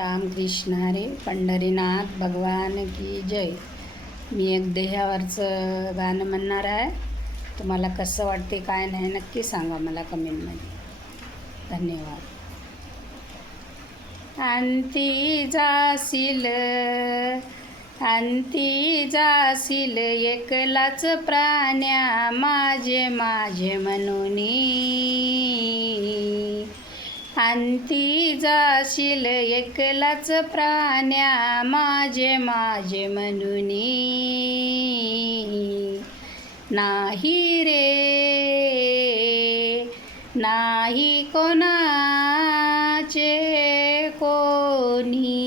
रामकृष्ण हरी पंढरीनाथ भगवान की जय। मी एक देहावरचं गाणं म्हणणार आहे. तुम्हाला कसं वाटते काय नाही नक्की सांगा मला कमेंटमध्ये. धन्यवाद. अंती जाशील एकलाच प्राण्या माझे म्हणूनी. अंती जाशील एकलाच प्राण्या माझे म्हणूनी. नाही रे नाही कोणाचे कोणी.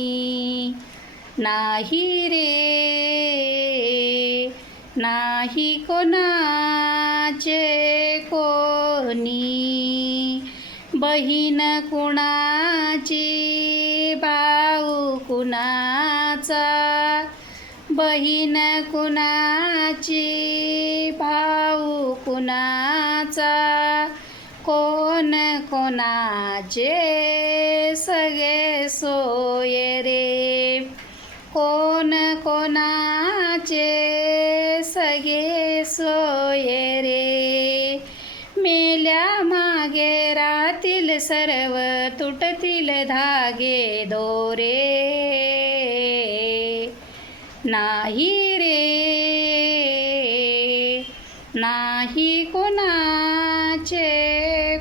नाही रे नाही कोणाचे कोणी. बहीण कुणाची भाऊ कुणाचा. बहीण कुणाची भाऊ कुणाचा. कोण कोणाचे सगळे सोय रे. कोण कोणाचे सगळे सोय रे. मेल्या मागे राहतील सर्व तुटतील धागे दोरे. नाही रे नाही कोणाचे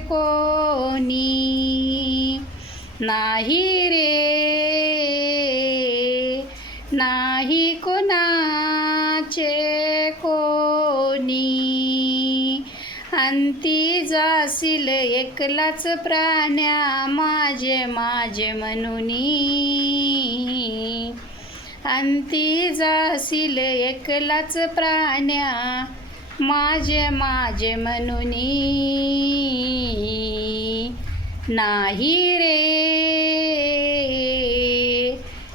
कोणी. नाही रे नाही कोणाचे कोणी. अंती जाशील एकलाच प्राण्या माझे म्हणूनी. अंती जाशील एकलाच प्राण्या माझे म्हणूनी. नाही रे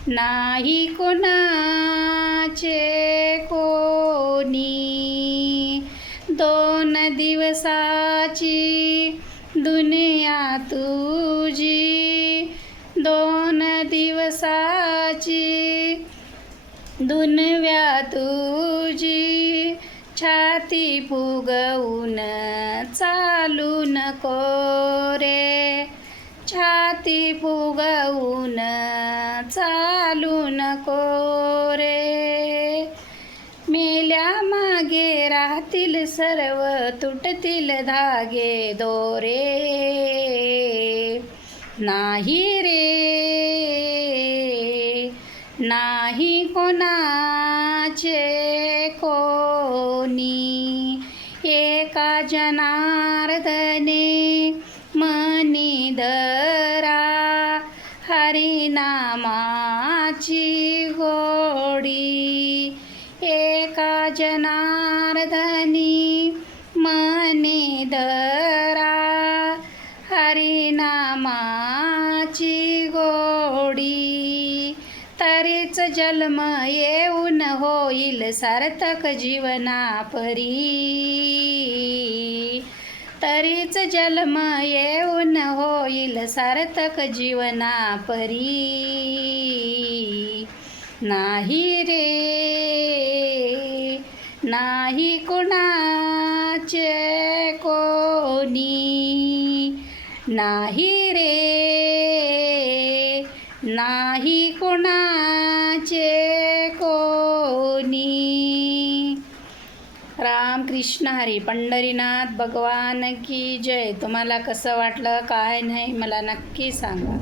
नाही कोणाचे कोणी. 2 दिवसाची दुनिया तुझी. 2 दिवसाची दुनिया तुझी. छाती फुगवून चालू नको रे. छाती फुगवून चालू नको रे. मेल्या मागे राहतील सर्व तुटतील धागे दोरे. नाही रे नाही कोणाचे कोणी. एका जनार्दने मनी धरा हरिनामाची गोडी. एका जनार्दनी मनी धरा हरिनामाची गोडी. तरीच जन्म येऊन होईल सार्थक जीवना परी. तरीच जन्म येऊन होईल सार्थक जीवना परी. नाही रे नाही कोणाचे कोणी. नाही रे नाही कोणाचे कोणी. रामकृष्ण हरी पंढरीनाथ भगवान की जय. तुम्हाला कसं वाटलं काय नाही मला नक्की सांगा.